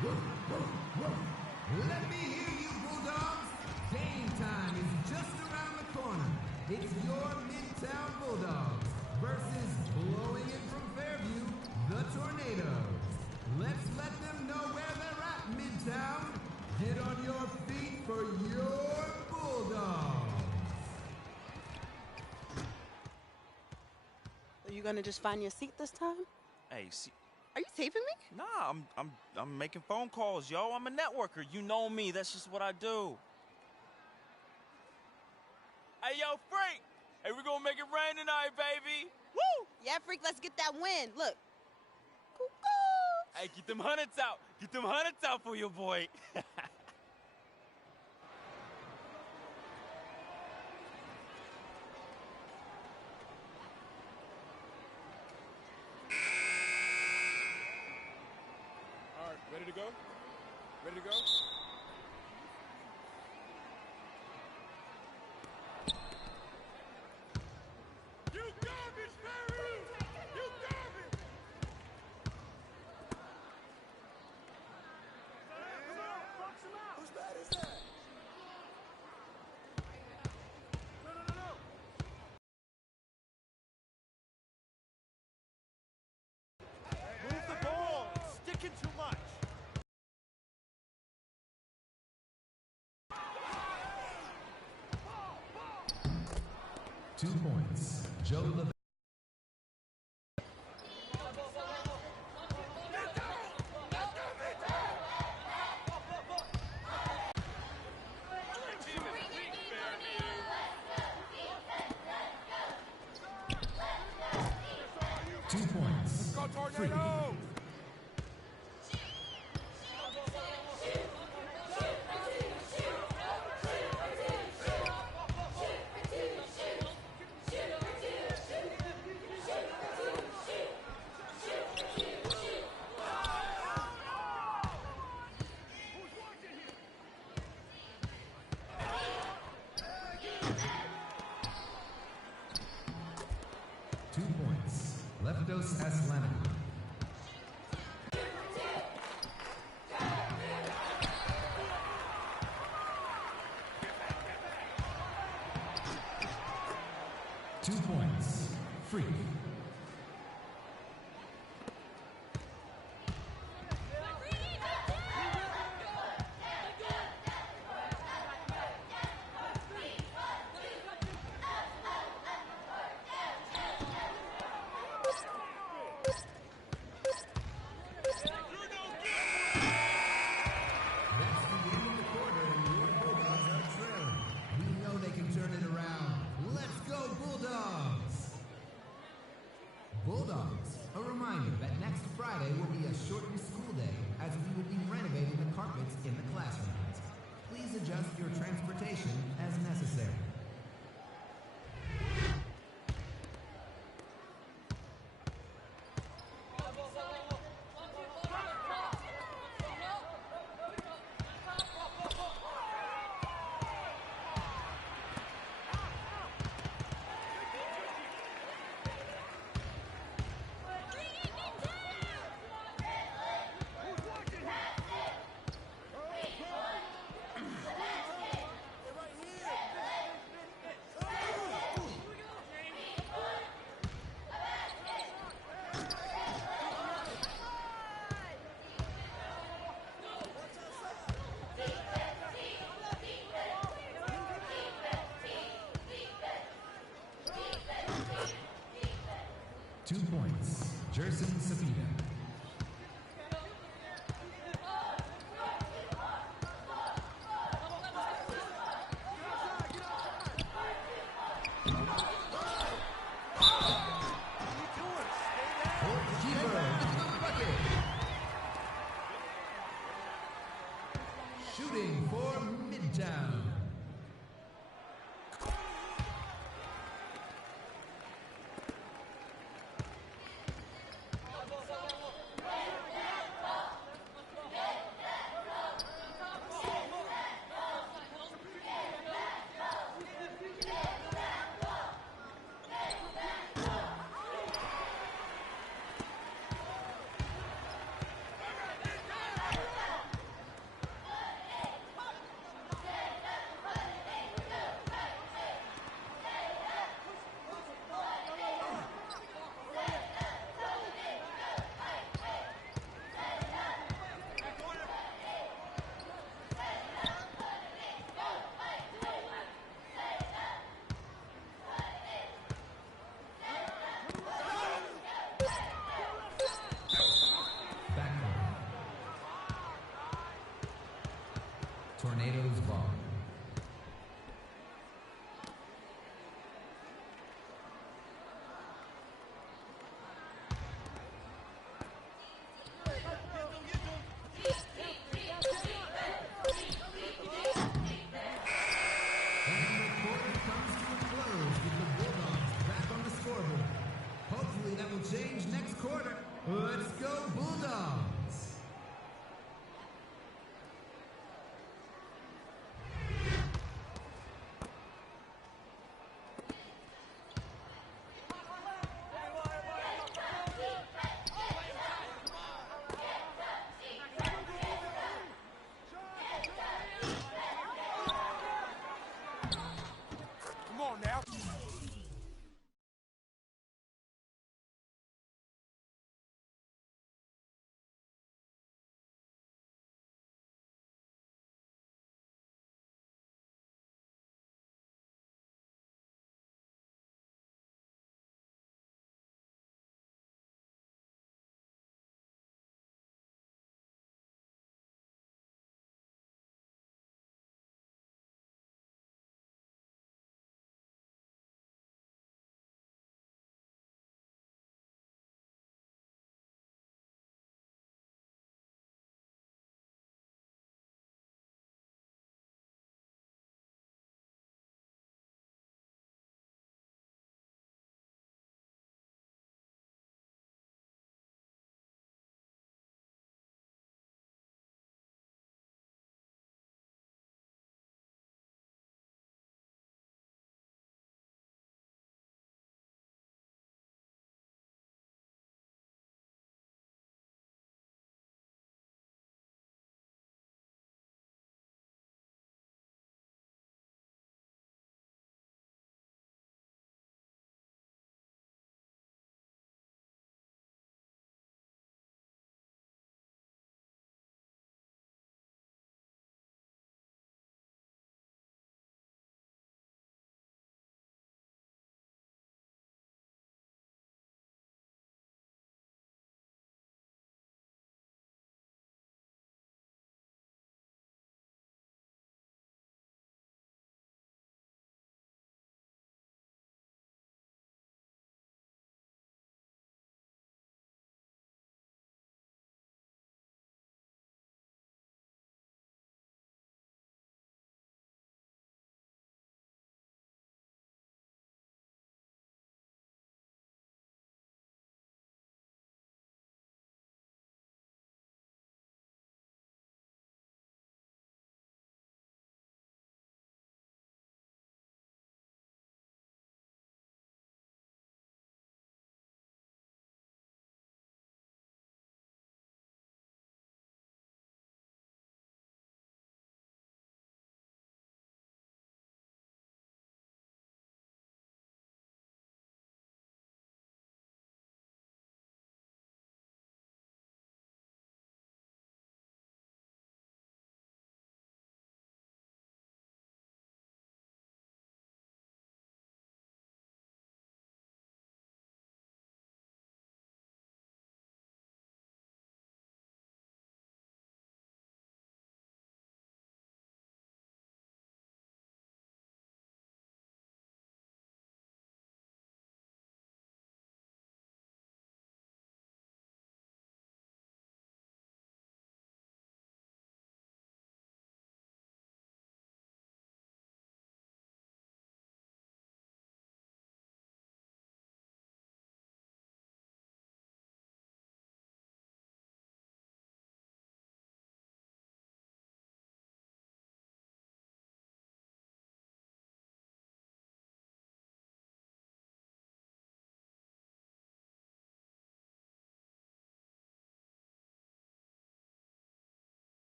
Let me hear you, Bulldogs. Game time is just around the corner. It's your Midtown Bulldogs versus blowing in from Fairview, the Tornadoes. Let's let them know where they're at, Midtown. Get on your feet for your Bulldogs. Are you gonna just find your seat this time? Hey, see. Are you taping me? Nah, I'm making phone calls, yo. I'm a networker. You know me. That's just what I do. Hey, yo, Freak. Hey, we gonna make it rain tonight, baby. Woo! Yeah, Freak, let's get that win. Look. Cuckoo! Hey, get them hundreds out. Get them hundreds out for your boy. Ready to go? Ready to go? You garbage, Barry! You garbage! Come on, box him out! Whose bat is that? No. Move the ball! It's sticking too much! 2 points. Joe Levine. 2 points. Free. 2 points. Leftos Aslana. 2 points. Free. 2 points. Jerson Sapita. 2 on now.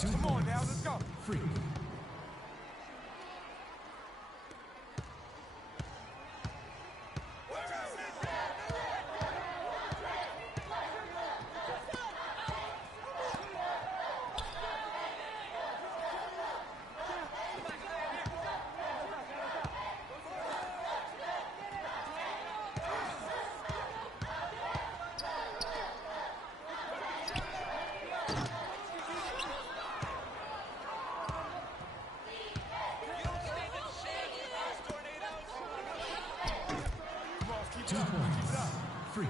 2 Come on points. now, let's go. Freak. Freak.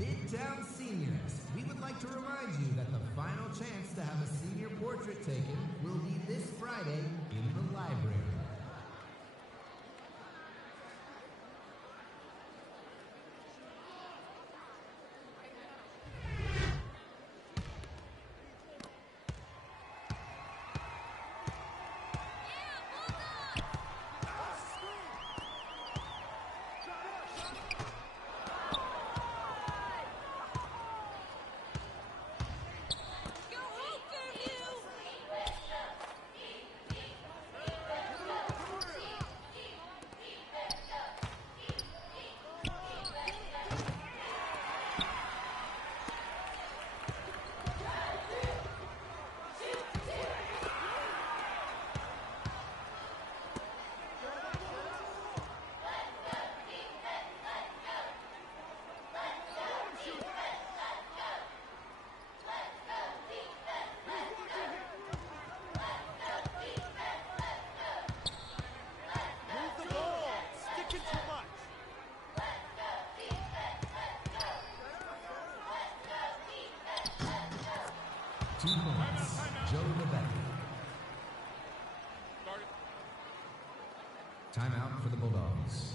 Midtown Seniors, we would like to remind you that the final chance to have a senior portrait taken will be this Friday in the library. Timeout for the Bulldogs.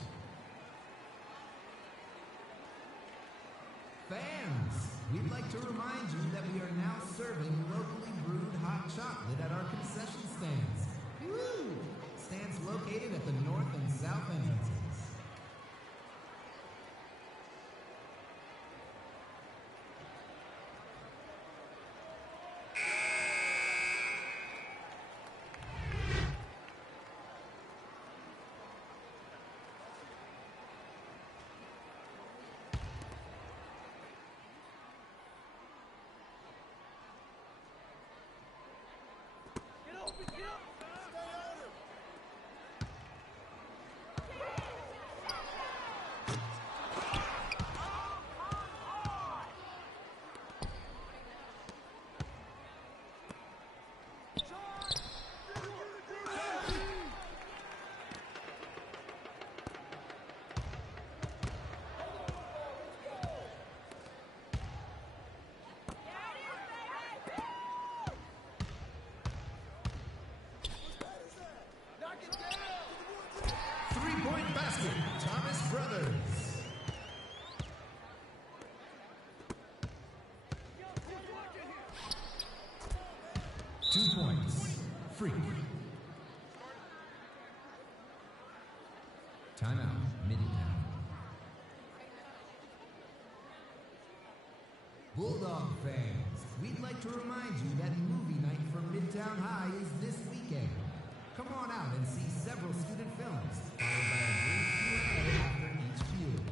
Fans, we'd like to remind you that we are now serving locally brewed hot chocolate at our concession stands. Woo! Stands located at the north and south entrances. Basket, Thomas Brothers. Two points, Freak. Timeout, Midtown. Bulldog fans, we'd like to remind you that movie night for Midtown High is this weekend. Come on out and see several student films, followed by a brief Q&A after each viewing.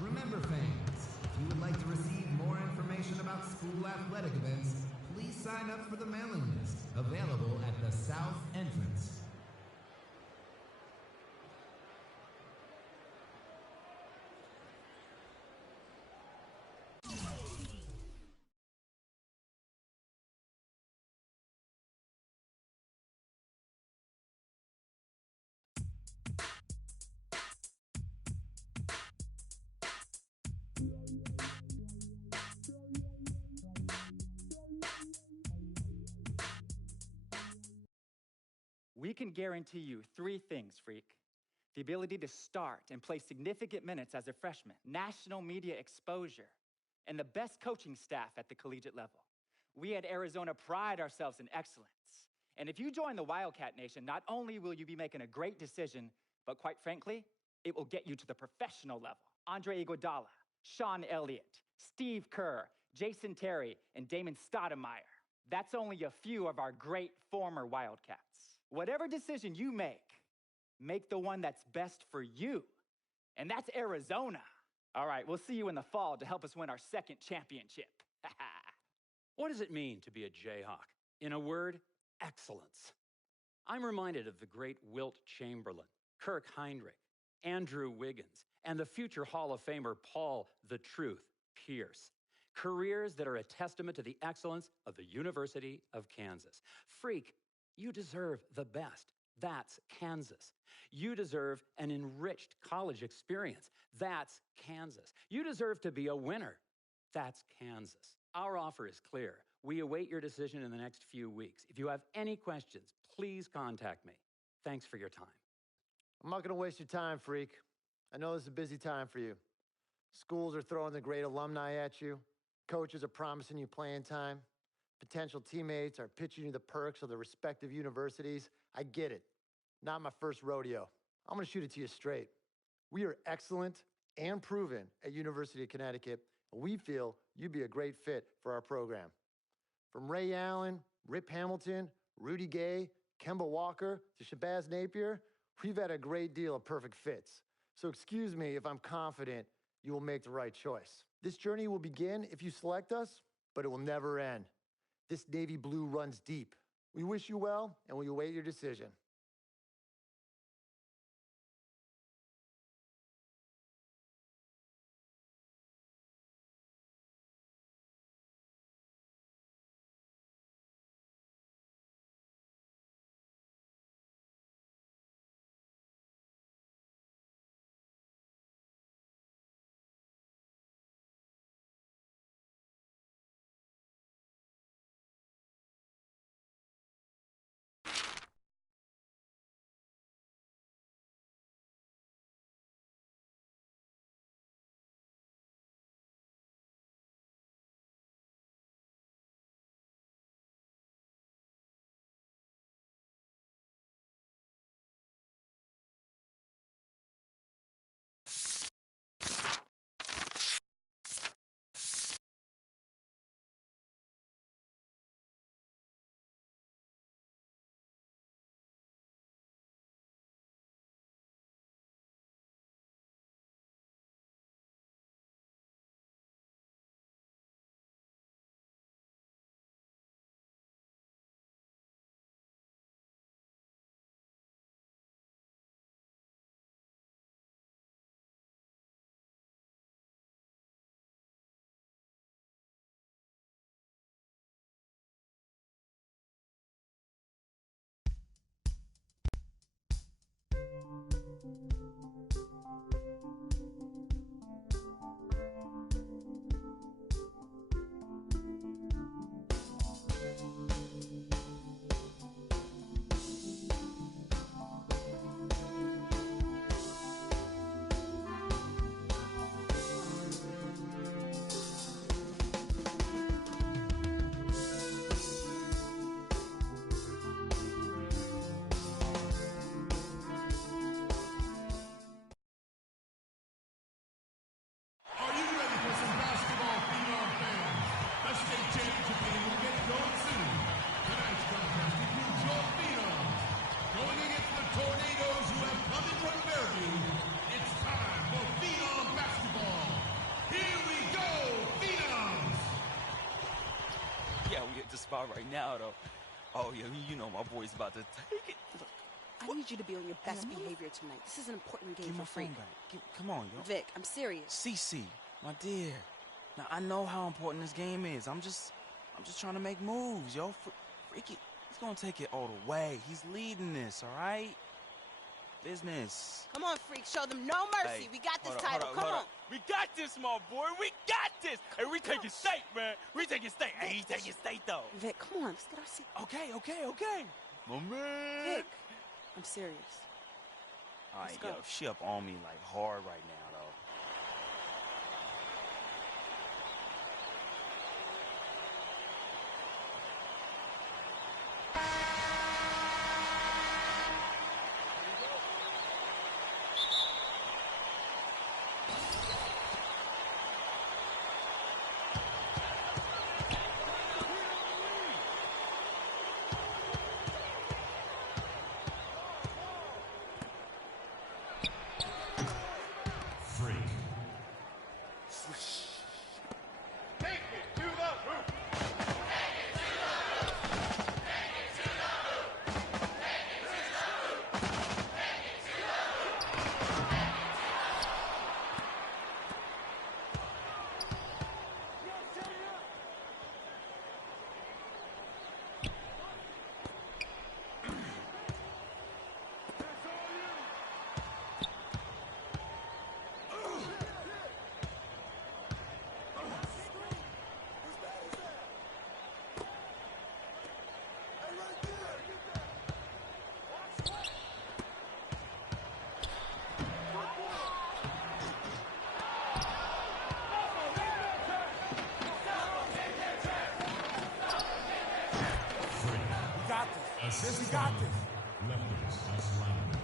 Remember, fans, if you would like to receive more information about school athletic events, please sign up for the mailing list available at the South Entrance. We can guarantee you 3 things, Freak. The ability to start and play significant minutes as a freshman, national media exposure, and the best coaching staff at the collegiate level. We at Arizona pride ourselves in excellence. And if you join the Wildcat Nation, not only will you be making a great decision, but quite frankly, it will get you to the professional level. Andre Iguodala, Sean Elliott, Steve Kerr, Jason Terry, and Damon Stoudemire. That's only a few of our great former Wildcats. Whatever decision you make the one that's best for you. And that's Arizona. All right, we'll see you in the fall to help us win our 2nd championship. What does it mean to be a Jayhawk? In a word, excellence. I'm reminded of the great Wilt Chamberlain, Kirk Heinrich, Andrew Wiggins, and the future Hall of Famer Paul "The Truth" Pierce. Careers that are a testament to the excellence of the University of Kansas. Freak, you deserve the best. That's Kansas. You deserve an enriched college experience. That's Kansas. You deserve to be a winner. That's Kansas. Our offer is clear. We await your decision in the next few weeks. If you have any questions, please contact me. Thanks for your time. I'm not going to waste your time, Freak. I know this is a busy time for you. Schools are throwing the great alumni at you. Coaches are promising you playing time. Potential teammates are pitching you the perks of the respective universities. I get it. Not my first rodeo. I'm going to shoot it to you straight. We are excellent and proven at University of Connecticut, and we feel you'd be a great fit for our program. From Ray Allen, Rip Hamilton, Rudy Gay, Kemba Walker, to Shabazz Napier, we've had a great deal of perfect fits. So excuse me if I'm confident you will make the right choice. This journey will begin if you select us, but it will never end. This navy blue runs deep. We wish you well, and we await your decision. hard right now, though. Oh, yeah, you know my boy's about to take it. Look, I need you to be on your best behavior tonight. This is an important game Give my for Freak. phone back. Come on, yo. Vic, I'm serious. CC, my dear. Now, I know how important this game is. I'm just trying to make moves, yo. Freaky, he's gonna take it all the way. He's leading this, all right? Business. Come on, Freak. Show them no mercy. Hey, We got this hold title. up, Come hold on. up. We got this, my boy. We got this. Hey, we taking state, man. We taking state. Hey, he taking state, though. Vic, come on. Let's get our seat. Okay. My man. Vic, I'm serious. All right, Let's go. yo, she up on me like hard right now, though. Freak. Assist got this. Leftovers, nice alignment.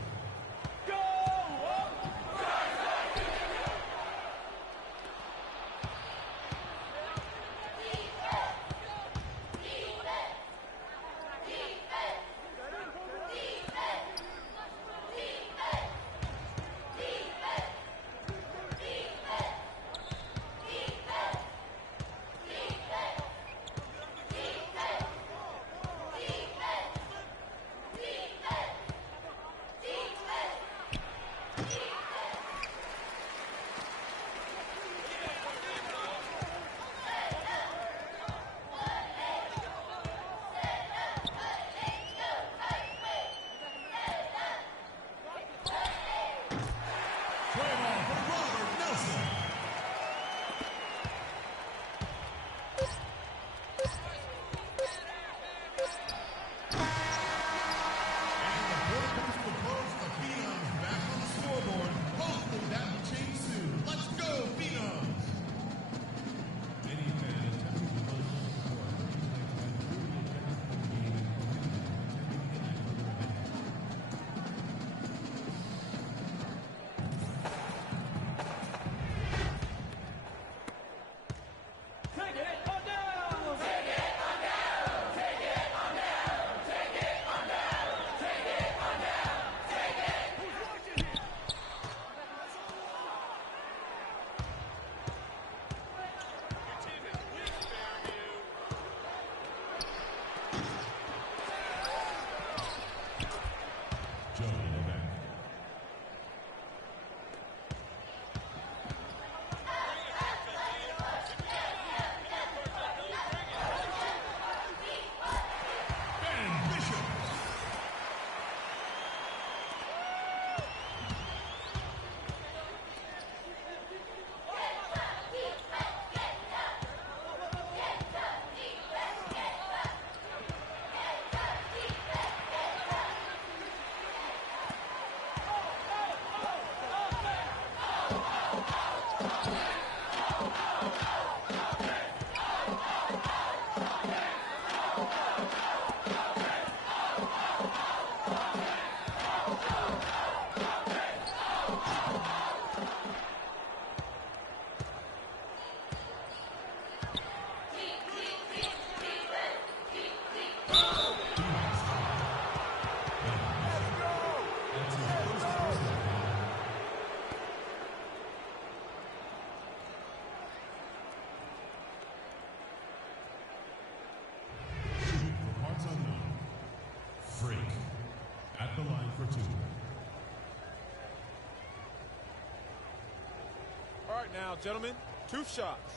All right now, gentlemen, 2 shots.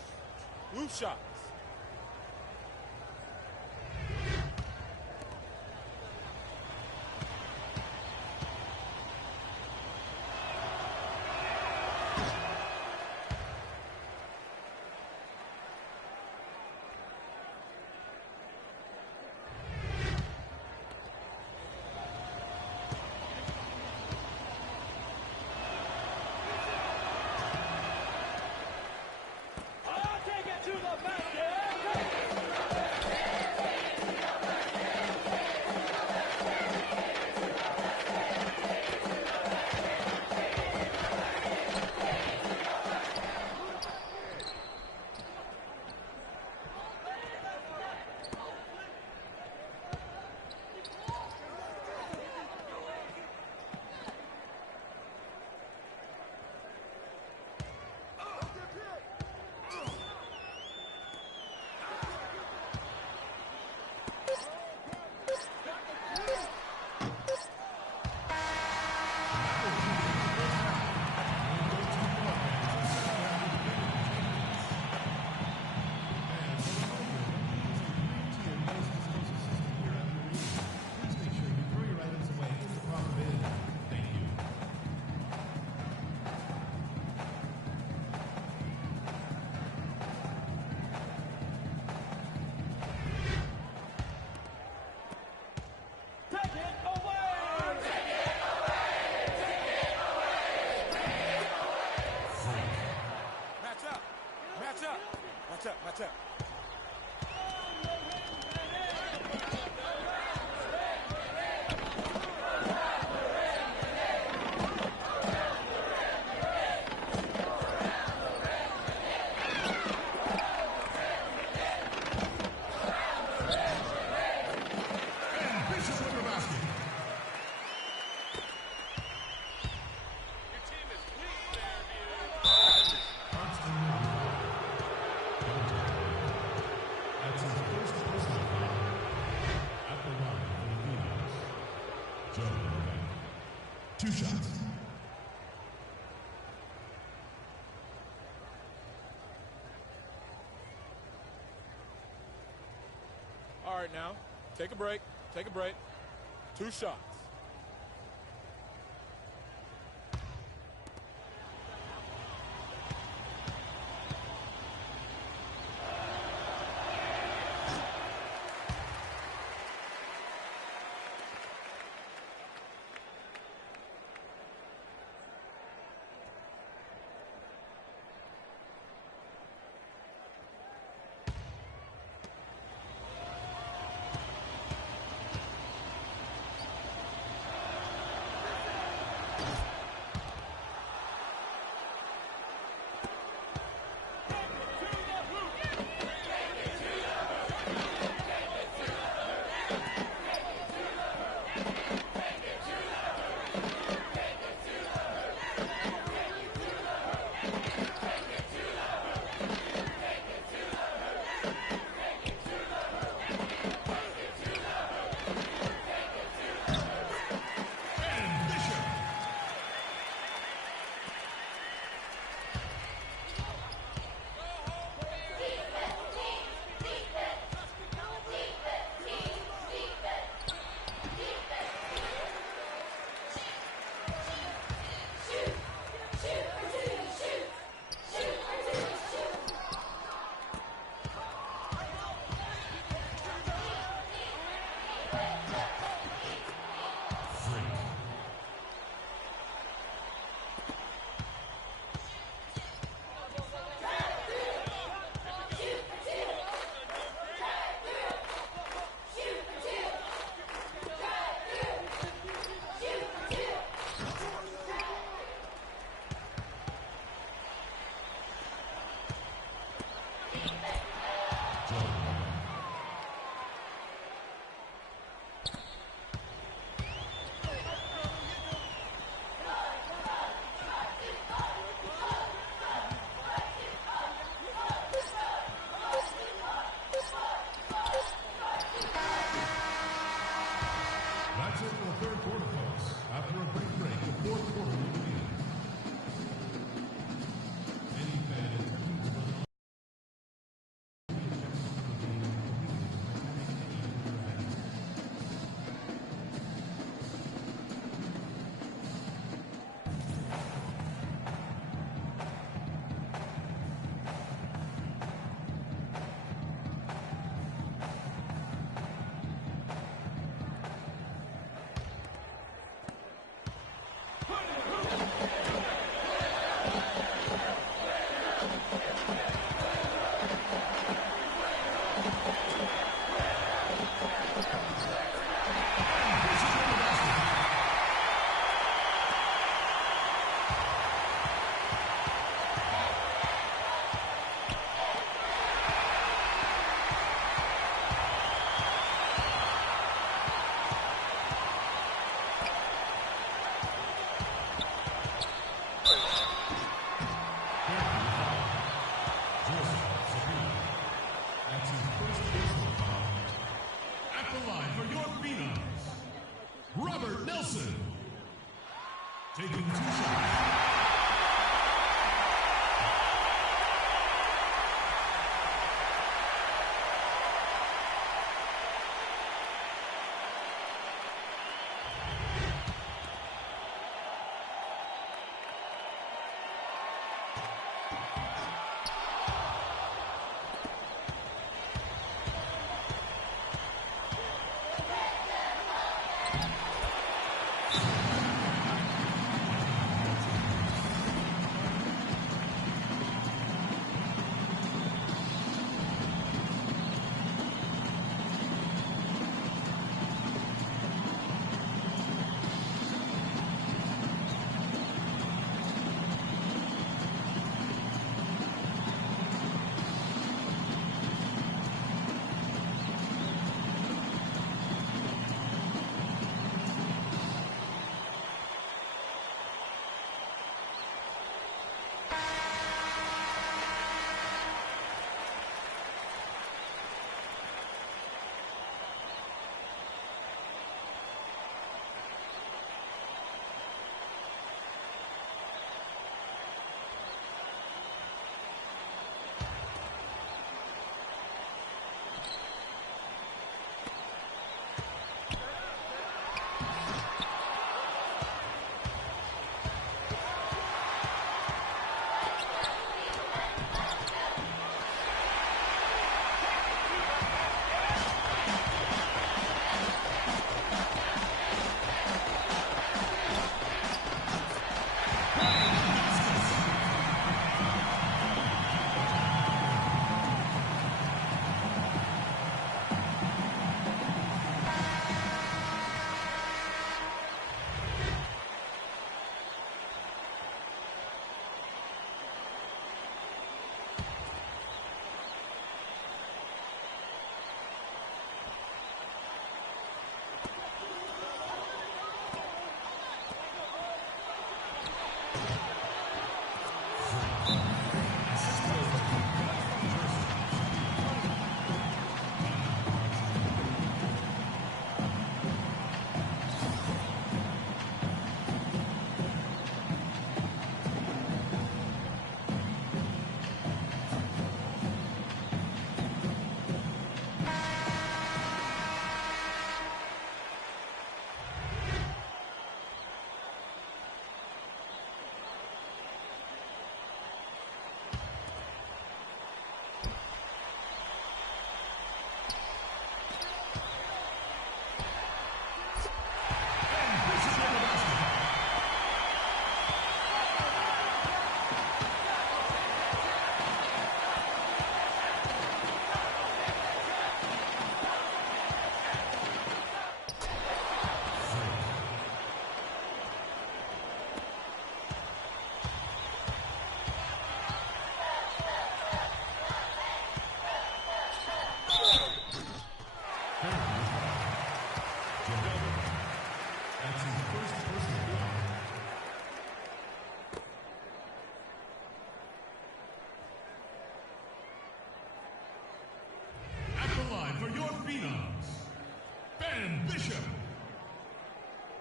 Blue shots. Match up. Two shots. All right, now, take a break. Take a break. 2 shots.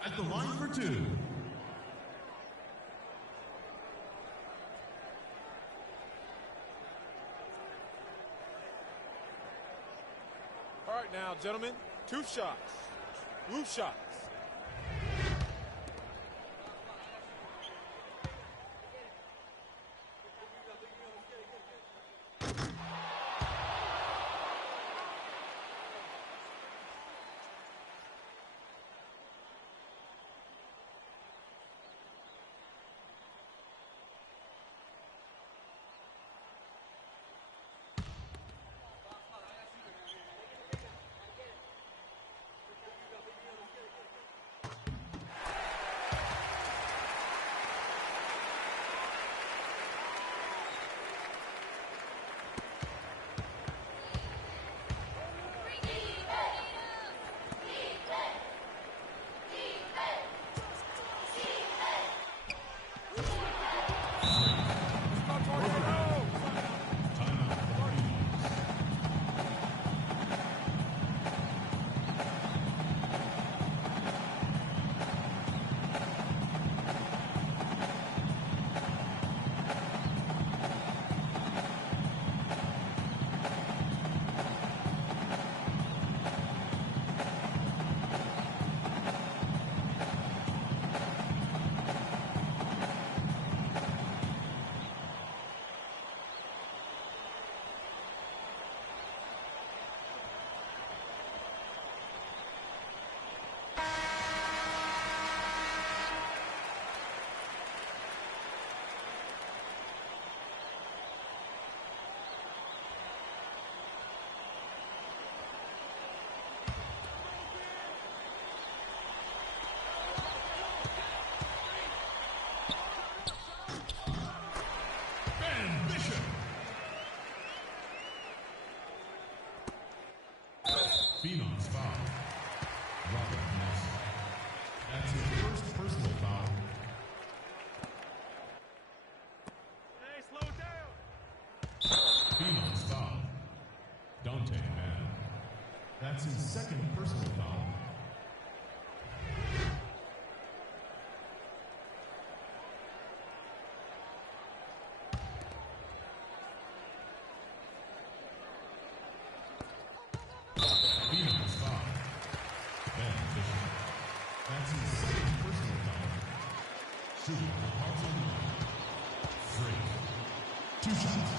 At the line for two. All right now, gentlemen, 2 shots. Blue shots. Phenom's foul. Robert Nelson. That's his first personal foul. Hey, slow down. Phenom's foul. Dante Mann. That's his second personal foul. Phenom's foul. Ben Fisher. That's his second personal foul. Shooting for Carlton. Free. 2 shots.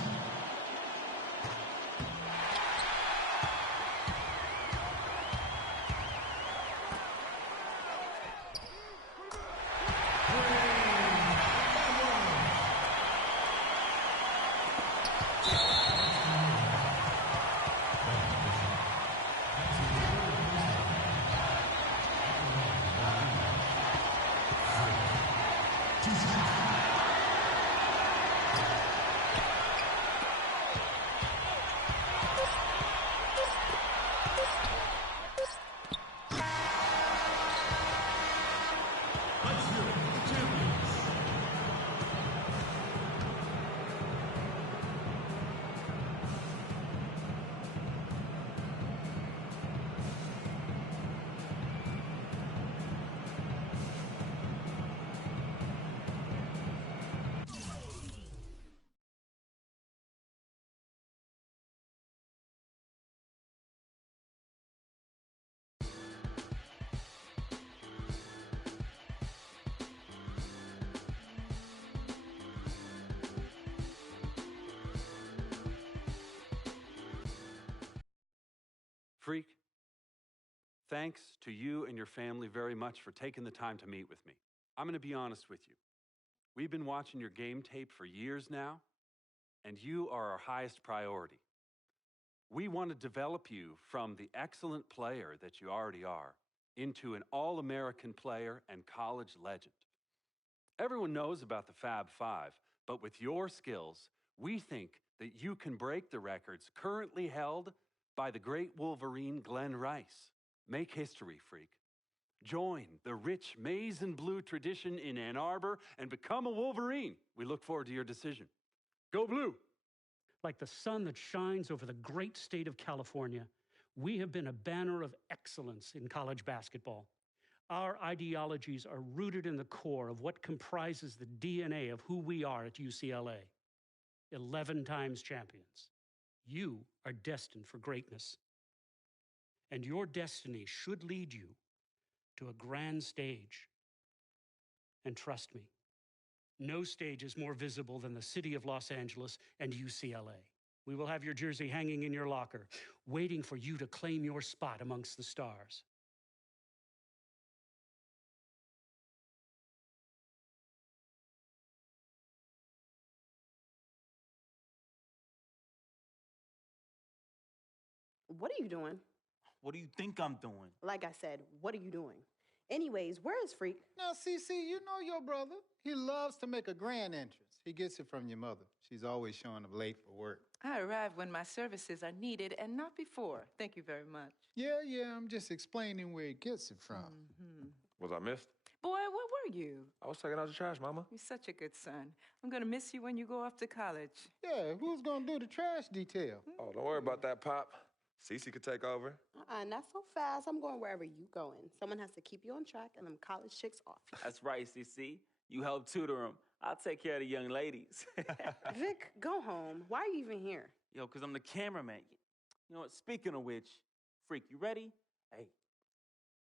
thanks to you and your family very much for taking the time to meet with me. I'm going to be honest with you. We've been watching your game tape for years now, and you are our highest priority. We want to develop you from the excellent player that you already are into an All-American player and college legend. Everyone knows about the Fab Five, but with your skills, we think that you can break the records currently held by the great Wolverine Glenn Rice. Make history, freak. Join the rich maize and blue tradition in Ann Arbor and become a Wolverine. We look forward to your decision. Go Blue! Like the sun that shines over the great state of California, we have been a banner of excellence in college basketball. Our ideologies are rooted in the core of what comprises the DNA of who we are at UCLA. 11 times champions. You are destined for greatness. And your destiny should lead you to a grand stage. And trust me, no stage is more visible than the city of Los Angeles and UCLA. We will have your jersey hanging in your locker, waiting for you to claim your spot amongst the stars. What are you doing? What do you think I'm doing? Like I said, what are you doing? Anyways, where is Freak? Now, CC, you know your brother. He loves to make a grand entrance. He gets it from your mother. She's always showing up late for work. I arrive when my services are needed and not before. Thank you very much. Yeah, I'm just explaining where he gets it from. Was I missed? Boy, where were you? I was taking out the trash, Mama. You're such a good son. I'm going to miss you when you go off to college. Yeah, who's going to do the trash detail? Oh, don't worry about that, Pop. Cece could take over. Not so fast. I'm going wherever you going. Someone has to keep you on track and them college chicks off. That's right, CC. You help tutor them. I'll take care of the young ladies. Vic, go home. Why are you even here? Yo, because I'm the cameraman. You know what? Speaking of which, Freak, you ready? Hey,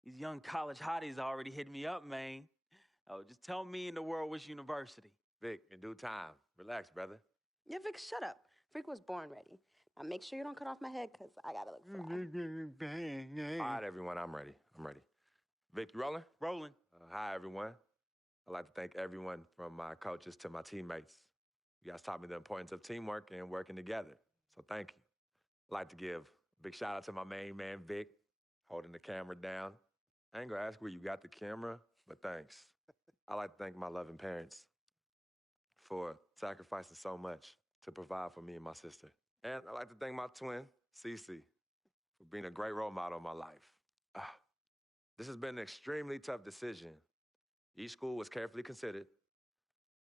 these young college hotties already hit me up, man. Oh, just tell me in the world which university. Vic, in due time. Relax, brother. Yeah, Vic, shut up. Freak was born ready. Now make sure you don't cut off my head, because I got to look fly. All right, everyone, I'm ready. Vic, you rolling? Rolling. Hi, everyone. I'd like to thank everyone from my coaches to my teammates. You guys taught me the importance of teamwork and working together, so thank you. I'd like to give a big shout out to my main man, Vic, holding the camera down. I ain't gonna ask where you got the camera, but thanks. I'd like to thank my loving parents for sacrificing so much to provide for me and my sister. And I'd like to thank my twin, Cece, for being a great role model in my life. This has been an extremely tough decision. Each school was carefully considered,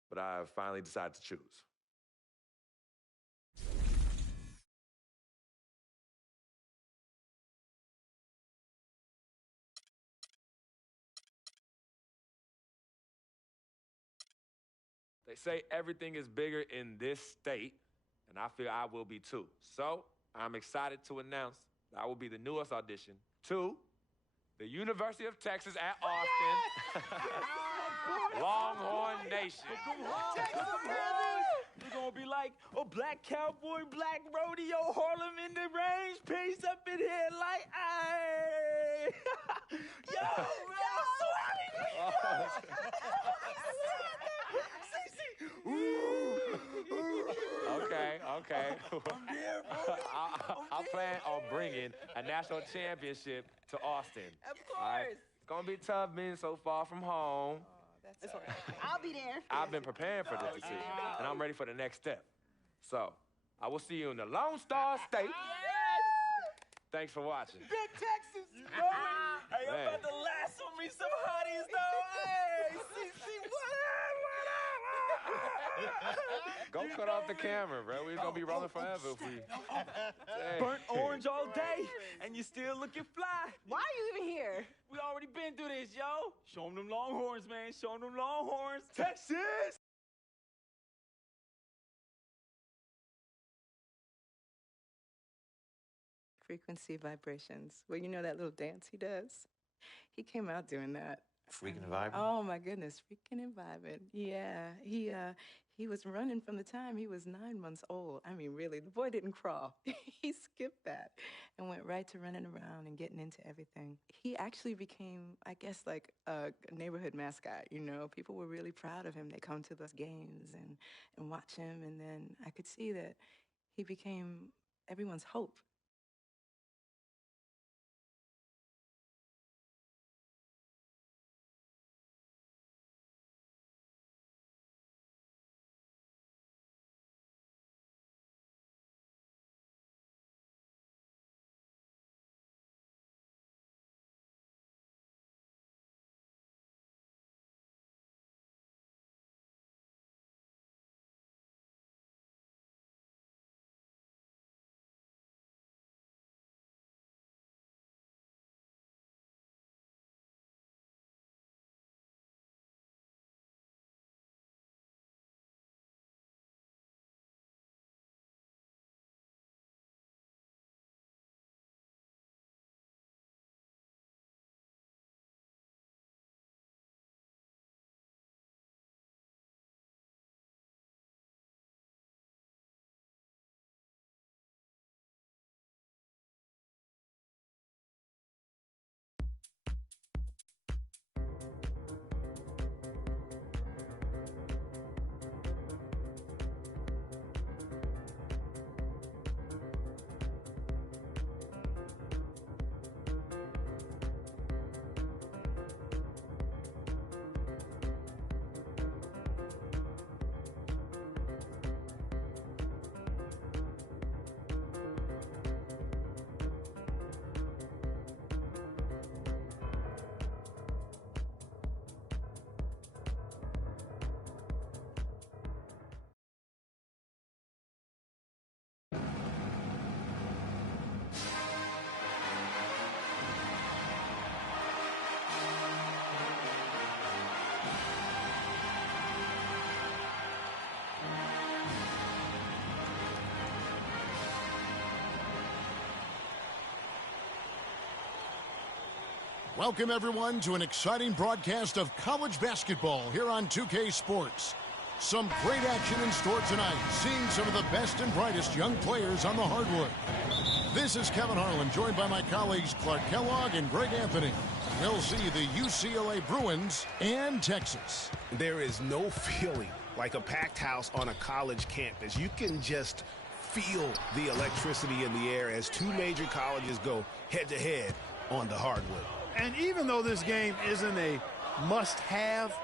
but I have finally decided to choose. They say everything is bigger in this state, and I feel I will be too. So I'm excited to announce that I will be the newest audition to the University of Texas at Austin. Longhorn Nation. We're going to be like a black cowboy, black rodeo, Harlem in the range, peace up in here like, ayy. Yo, man, I'm so happy. Okay. I plan on bringing a national championship to Austin. Of course. It's gonna be tough being so far from home. That's all right. I'll be there. I've been preparing for this decision, and I'm ready for the next step. So, I will see you in the Lone Star State. Yes! Thanks for watching. Big Texas, you know it. Hey, I'm about to lasso me some hotties, though. Hey, CC, what up? Go cut off the camera, bro. We're gonna be rolling forever if we... Burnt orange all day, and you still looking fly. Why are you even here? We already been through this, yo. Show them Longhorns, man. Show them Longhorns. Texas! Frequency vibrations. Well, you know that little dance he does? He came out doing that. Freaking and vibing? Oh, my goodness. Freaking and vibing. Yeah. He He was running from the time he was 9 months old. I mean, really, the boy didn't crawl. He skipped that and went right to running around and getting into everything. He actually became, I guess, like a neighborhood mascot, you know? People were really proud of him. They come to the games and watch him, and then I could see that he became everyone's hope. Welcome, everyone, to an exciting broadcast of college basketball here on 2K Sports. Some great action in store tonight, seeing some of the best and brightest young players on the hardwood. This is Kevin Harlan, joined by my colleagues Clark Kellogg and Greg Anthony. We'll see the UCLA Bruins and Texas. There is no feeling like a packed house on a college campus. You can just feel the electricity in the air as two major colleges go head-to-head on the hardwood. And even though this game isn't a must-have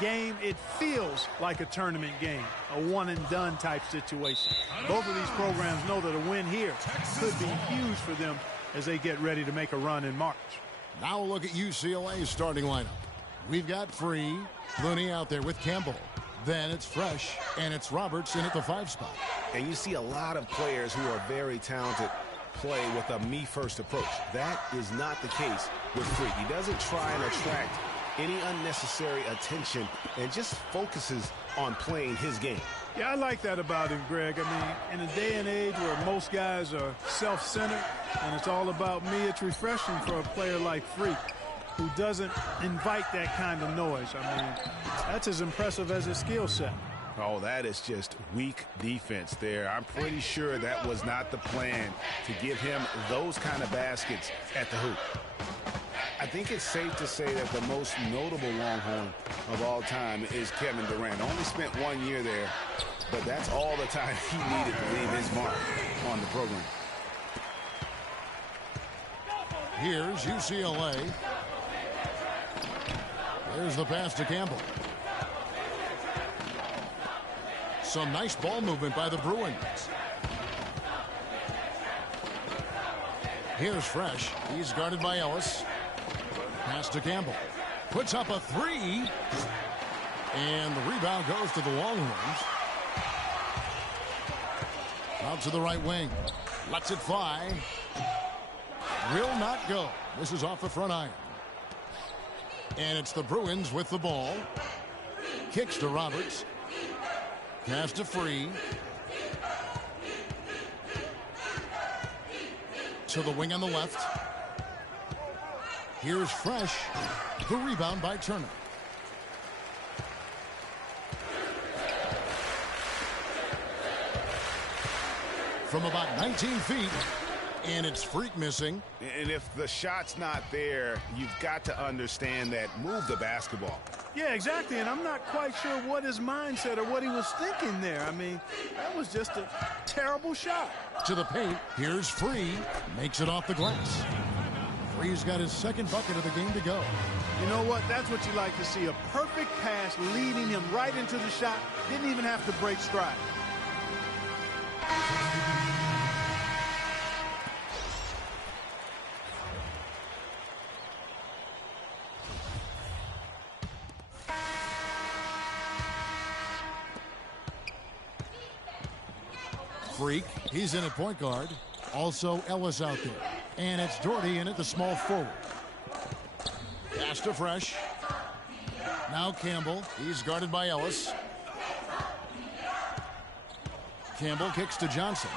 game, it feels like a tournament game, a one-and-done type situation. Both of these programs know that a win here could be huge for them as they get ready to make a run in March. Now look at UCLA's starting lineup. We've got Free, Looney out there with Campbell. Then it's Fresh, and it's Robertson at the 5 spot. And you see a lot of players who are very talented play with a me-first approach. That is not the case with Freak. He doesn't try and attract any unnecessary attention and just focuses on playing his game. Yeah, I like that about him, Greg. I mean, in a day and age where most guys are self-centered and it's all about me, it's refreshing for a player like Freak who doesn't invite that kind of noise. I mean, that's as impressive as his skill set. Oh, that is just weak defense there. I'm pretty sure that was not the plan to give him those kind of baskets at the hoop. I think it's safe to say that the most notable Longhorn of all time is Kevin Durant. Only spent 1 year there, but that's all the time he needed to leave his mark on the program. Here's UCLA. There's the pass to Campbell. Some nice ball movement by the Bruins. Here's Fresh. He's guarded by Ellis. Pass to Campbell. Puts up a 3. And the rebound goes to the Longhorns. Out to the right wing. Lets it fly. Will not go. This is off the front iron. And it's the Bruins with the ball. Kicks to Roberts. Pass to Free. To the wing on the left. Here's Fresh. The rebound by Turner. from about 19 feet, and it's Freak missing. And if the shot's not there, you've got to understand that. Move the basketball. Yeah, exactly, and I'm not quite sure what his mindset or what he was thinking there. I mean, that was just a terrible shot. To the paint, here's Free, makes it off the glass. Free's got his second bucket of the game to go. You know what? That's what you like to see. A perfect pass leading him right into the shot. Didn't even have to break stride. Freak, he's in at point guard. Also Ellis out there. And it's Doherty in at the small forward. Pass to Fresh. Now Campbell. He's guarded by Ellis. Campbell kicks to Johnson.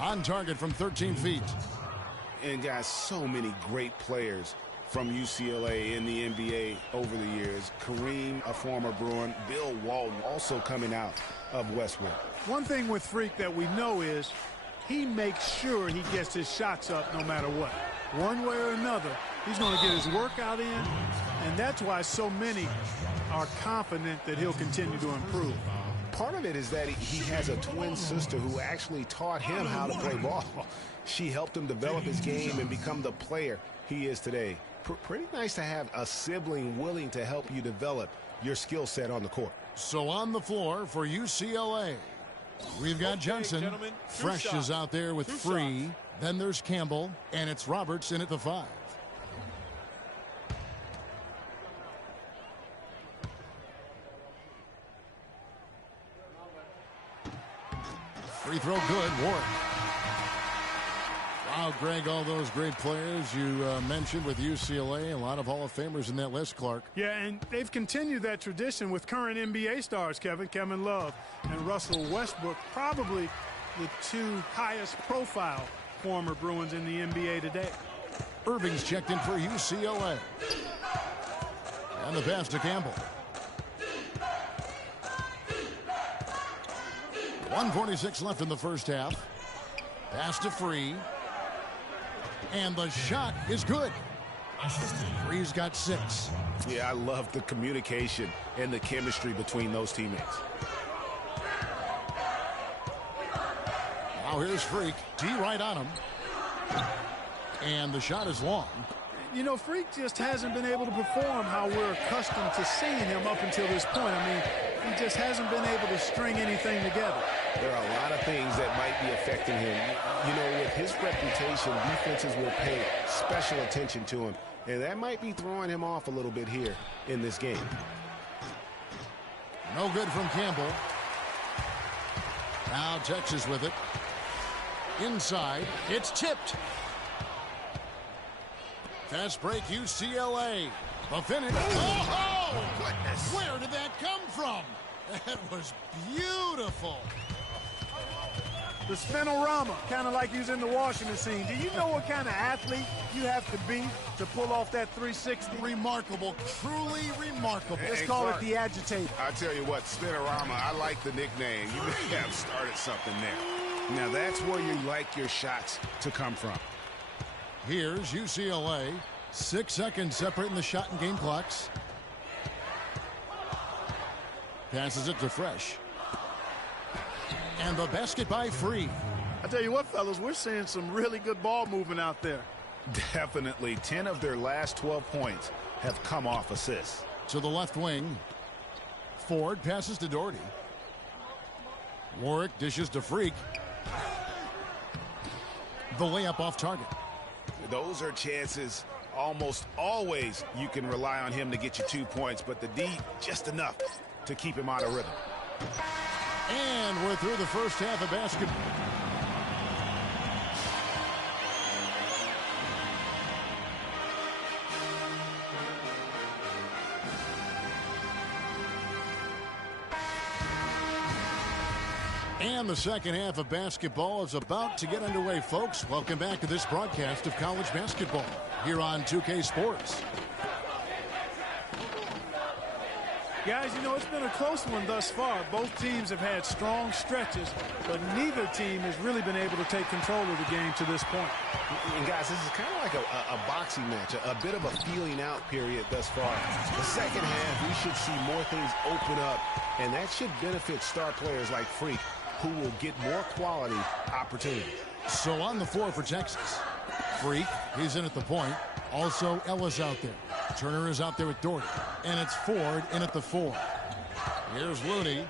On target from 13 feet. And guys, so many great players from UCLA in the NBA over the years. Kareem, a former Bruin. Bill Walton, also coming out of Westwood. One thing with Freak that we know is he makes sure he gets his shots up no matter what. One way or another, he's going to get his workout in, and that's why so many are confident that he'll continue to improve. Part of it is that he has a twin sister who actually taught him how to play ball. She helped him develop his game and become the player he is today. Pretty nice to have a sibling willing to help you develop your skill set on the court. So on the floor for UCLA, we've got Johnson. Fresh is out there with Free. Then there's Campbell, and it's Roberts in at the 5. Free throw good, Warwick. Wow, Greg, all those great players you mentioned with UCLA, a lot of Hall of Famers in that list, Clark. Yeah, and they've continued that tradition with current NBA stars, Kevin Love and Russell Westbrook, probably the two highest profile former Bruins in the NBA today. Irving's checked in for UCLA. And the pass to Campbell. 1:46 left in the first half. Pass to Free. And the shot is good. Free's got 6. Yeah, I love the communication and the chemistry between those teammates. Now here's Freak. D right on him. And the shot is long. You know, Freak just hasn't been able to perform how we're accustomed to seeing him up until this point. I mean, he just hasn't been able to string anything together. There are a lot of things that might be affecting him. You know, with his reputation, defenses will pay special attention to him. And that might be throwing him off a little bit here in this game. No good from Campbell. Now Texas with it. Inside, it's tipped. Fast break, UCLA. The finish. Oh, goodness. Where did that come from? That was beautiful. The spinorama, kind of like he was in the washing machine. Do you know what kind of athlete you have to be to pull off that 360? Remarkable, truly remarkable. Let's call it the agitator. I tell you what, spinorama, I like the nickname. You may have started something there. Now that's where you like your shots to come from. Here's UCLA. 6 seconds separating the shot and game clocks. Passes it to Fresh. And the basket by Free. I tell you what, fellas, we're seeing some really good ball movement out there. Definitely. 10 of their last 12 points have come off assists. To the left wing. Ford passes to Doherty. Warwick dishes to Freak. The layup off target. Those are chances almost always you can rely on him to get you 2 points, but the D, just enough to keep him out of rhythm. And we're through the first half of basketball. And the second half of basketball is about to get underway, folks. Welcome back to this broadcast of college basketball here on 2K Sports. Guys, you know, it's been a close one thus far. Both teams have had strong stretches, but neither team has really been able to take control of the game to this point. And guys, this is kind of like a boxing match, a bit of a feeling out period thus far. The second half, we should see more things open up, and that should benefit star players like Freak, who will get more quality opportunities. So on the floor for Texas, Freak, he's in at the point. Also, Ellis out there. Turner is out there with Doherty. And it's Ford in at the 4. Here's Looney.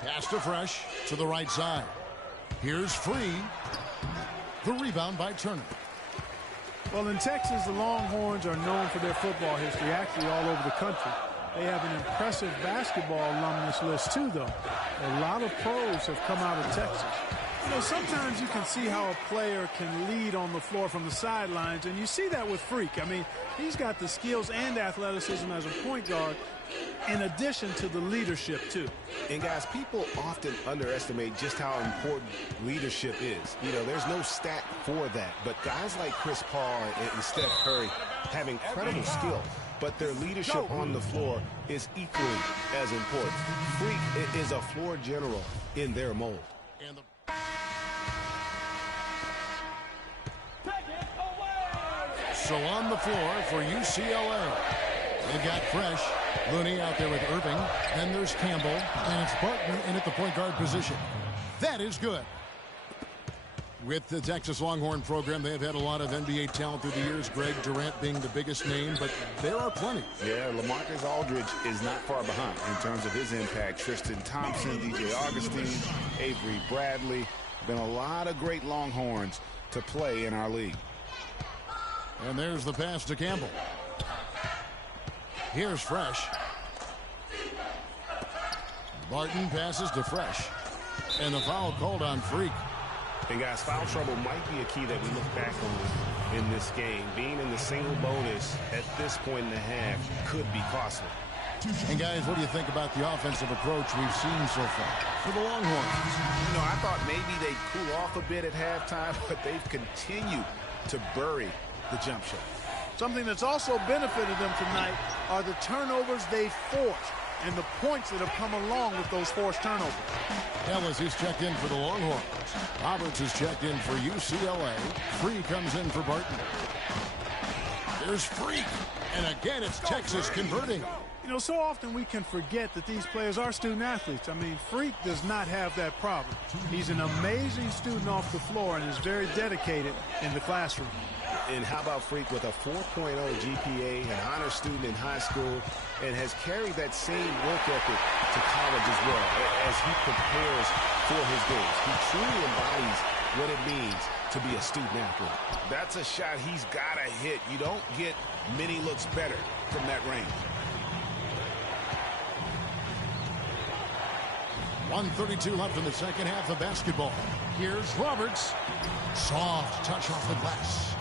Pass to Fresh to the right side. Here's Free. The rebound by Turner. Well, in Texas, the Longhorns are known for their football history, actually all over the country. They have an impressive basketball alumnus list, too, though. A lot of pros have come out of Texas. You know, sometimes you can see how a player can lead on the floor from the sidelines, and you see that with Freak. I mean, he's got the skills and athleticism as a point guard, in addition to the leadership, too. And, guys, people often underestimate just how important leadership is. You know, there's no stat for that, but guys like Chris Paul and Steph Curry have incredible skill, but their leadership on the floor is equally as important. Freak is a floor general in their mold. So on the floor for UCLA, they got Fresh. Looney out there with Irving. Then there's Campbell, and it's Barton in at the point guard position. That is good. With the Texas Longhorn program, they have had a lot of NBA talent through the years, Greg Durant being the biggest name, but there are plenty. Yeah, LaMarcus Aldridge is not far behind in terms of his impact. Tristan Thompson, DJ Augustine, Avery Bradley. Been a lot of great Longhorns to play in our league. And there's the pass to Campbell. Here's Fresh. Barton passes to Fresh. And the foul called on Freak. And guys, foul trouble might be a key that we look back on in this game. Being in the single bonus at this point in the half could be costly. And guys, what do you think about the offensive approach we've seen so far for the Longhorns? You know, I thought maybe they'd cool off a bit at halftime, but they've continued to bury the jump shot. Something that's also benefited them tonight are the turnovers they've forced and the points that have come along with those forced turnovers. Ellis is checked in for the Longhorns. Roberts is checked in for UCLA. Free comes in for Barton. There's Freak. And again, it's Texas converting. You know, so often we can forget that these players are student athletes. I mean, Freak does not have that problem. He's an amazing student off the floor and is very dedicated in the classroom. And how about Freak with a 4.0 GPA, an honor student in high school, and has carried that same work ethic to college as well as he prepares for his goals. He truly embodies what it means to be a student athlete. That's a shot he's got to hit. You don't get many looks better from that range. 1:32 left in the second half of basketball. Here's Roberts. Soft touch off the glass.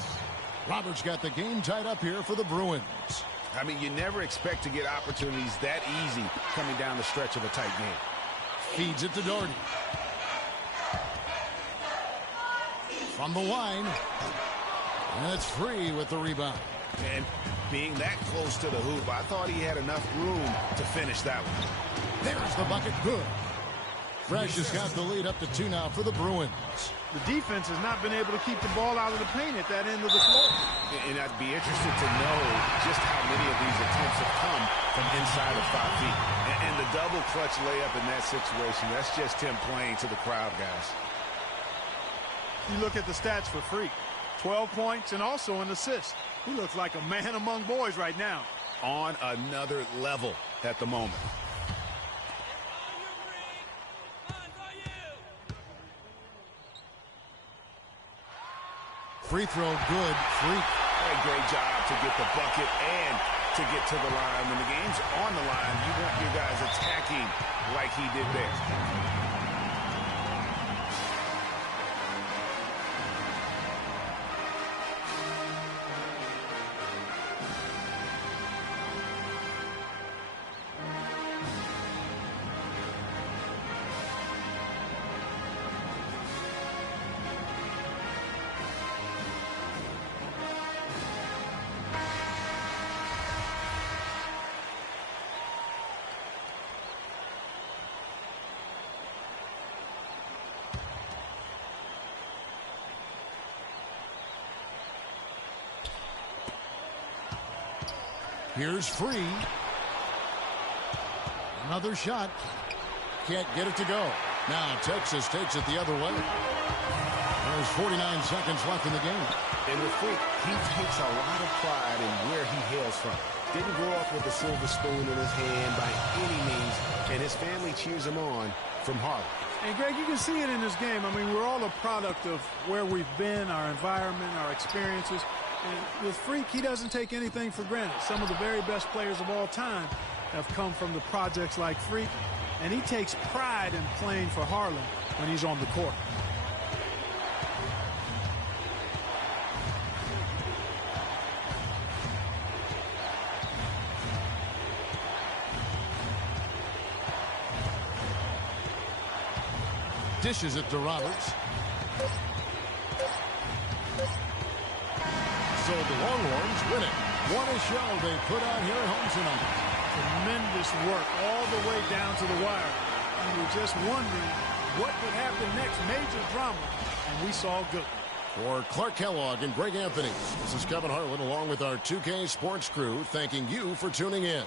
Roberts got the game tied up here for the Bruins. I mean, you never expect to get opportunities that easy coming down the stretch of a tight game. Feeds it to Doherty. From the line. And it's Free with the rebound. And being that close to the hoop, I thought he had enough room to finish that one. There's the bucket. Good. Fresh has got the lead up to 2 now for the Bruins. The defense has not been able to keep the ball out of the paint at that end of the floor. And I'd be interested to know just how many of these attempts have come from inside of 5 feet. And the double clutch layup in that situation, that's just him playing to the crowd, guys. You look at the stats for Freak. 12 points and also an assist. He looks like a man among boys right now. On another level at the moment. Free throw good. Freak. A great job to get the bucket and to get to the line. When the game's on the line, you want your guys attacking like he did there. Here's Free. Another shot. Can't get it to go. Now Texas takes it the other way. There's 49 seconds left in the game. And with Freak, he takes a lot of pride in where he hails from. Didn't grow up with a silver spoon in his hand by any means, and his family cheers him on from Harlem. And, Greg, you can see it in this game. I mean, we're all a product of where we've been, our environment, our experiences. And with Freak, he doesn't take anything for granted. Some of the very best players of all time have come from the projects like Freak, and he takes pride in playing for Harlem when he's on the court. Dishes it to Roberts. So the Longhorns win it. What a show they put on here at home tonight. Tremendous work all the way down to the wire. And you're just wondering what would happen next. Major drama. And we saw good. For Clark Kellogg and Greg Anthony, this is Kevin Harlan along with our 2K Sports crew thanking you for tuning in.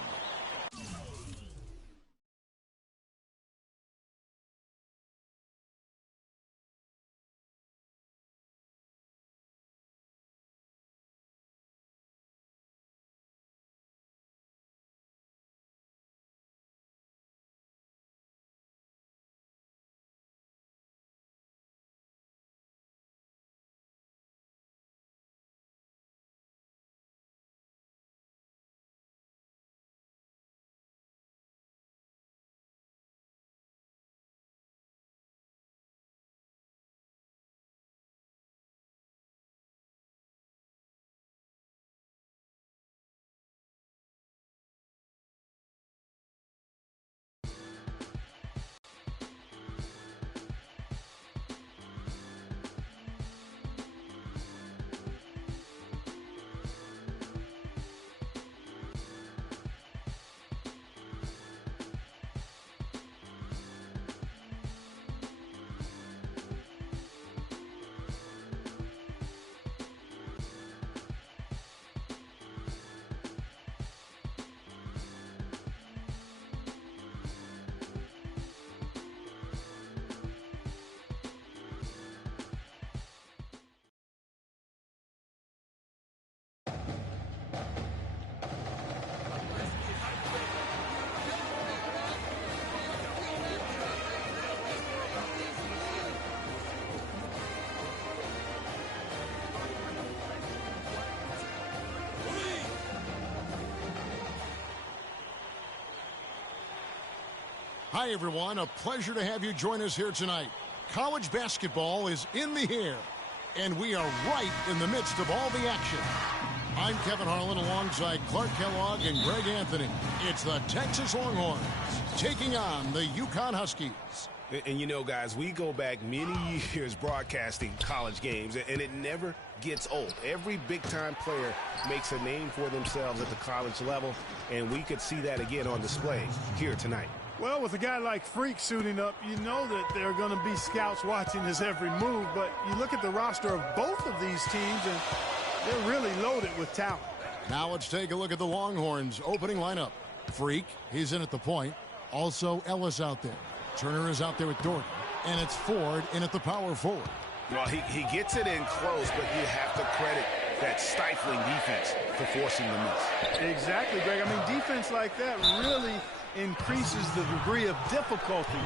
Hi, everyone. A pleasure to have you join us here tonight. College basketball is in the air, and we are right in the midst of all the action. I'm Kevin Harlan alongside Clark Kellogg and Greg Anthony. It's the Texas Longhorns taking on the UConn Huskies. And you know, guys, we go back many years broadcasting college games, and it never gets old. Every big-time player makes a name for themselves at the college level, and we could see that again on display here tonight. Well, with a guy like Freak suiting up, you know that there are going to be scouts watching his every move, but you look at the roster of both of these teams, and they're really loaded with talent. Now let's take a look at the Longhorns' opening lineup. Freak, he's in at the point. Also Ellis out there. Turner is out there with Dorton. And it's Ford in at the power forward. Well, he gets it in close, but you have to credit that stifling defense for forcing the miss. Exactly, Greg. I mean, defense like that really increases the degree of difficulty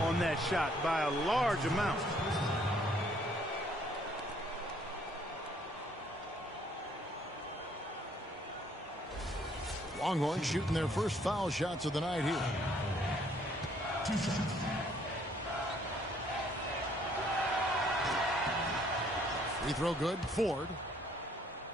on that shot by a large amount. Longhorns shooting their first foul shots of the night here. 2 shots. Free throw good. Ford.